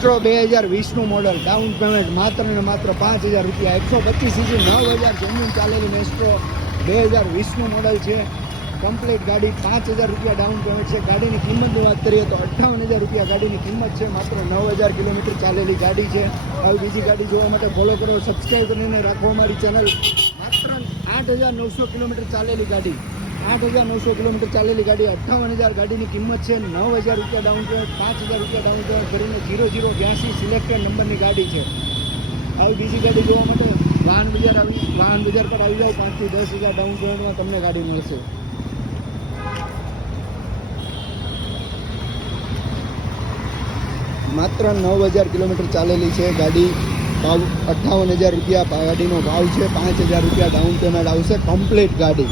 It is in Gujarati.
મેસ્ટ્રો 2020નું મોડલ, ડાઉન પેમેન્ટ માત્ર ને માત્ર 5000 રૂપિયા. 125 સીસી 9000 જેન્યુન ચાલેલી મેસ્ટ્રો 2020નું મોડલ છે. કમ્પ્લીટ ગાડી 5000 રૂપિયા ડાઉન પેમેન્ટ છે. ગાડીની કિંમતની વાત કરીએ તો 58000 રૂપિયા ગાડીની કિંમત છે. માત્ર 9000 કિલોમીટર ચાલેલી ગાડી છે. હવે બીજી ગાડી જોવા માટે ફોલો કરો, સબસ્ક્રાઈબ કરીને રાખો અમારી ચેનલ. માત્ર 8900 કિલોમીટર ચાલેલી ગાડી, 8900 કિલોમીટર ચાલેલી ગાડી, 58000 ગાડીની કિંમત છે. 9000 રૂપિયા ડાઉન પેમેન્ટ, 5000 રૂપિયા ડાઉન પેમેન્ટ કરીને 0082 સિલેક્ટેડ નંબરની ગાડી છે. હવે બીજી ગાડી જોવા માટે વાહન બજાર પર આવી જાઓ. 5 થી 10000 ડાઉન પેમેન્ટમાં તમને ગાડી મળશે. માત્ર 9000 કિલોમીટર ચાલેલી છે ગાડી. ભાવ 58000 રૂપિયા ગાડીનો ભાવ છે. 5000 રૂપિયા ડાઉન પેમેન્ટ આવશે. કમ્પ્લીટ ગાડી.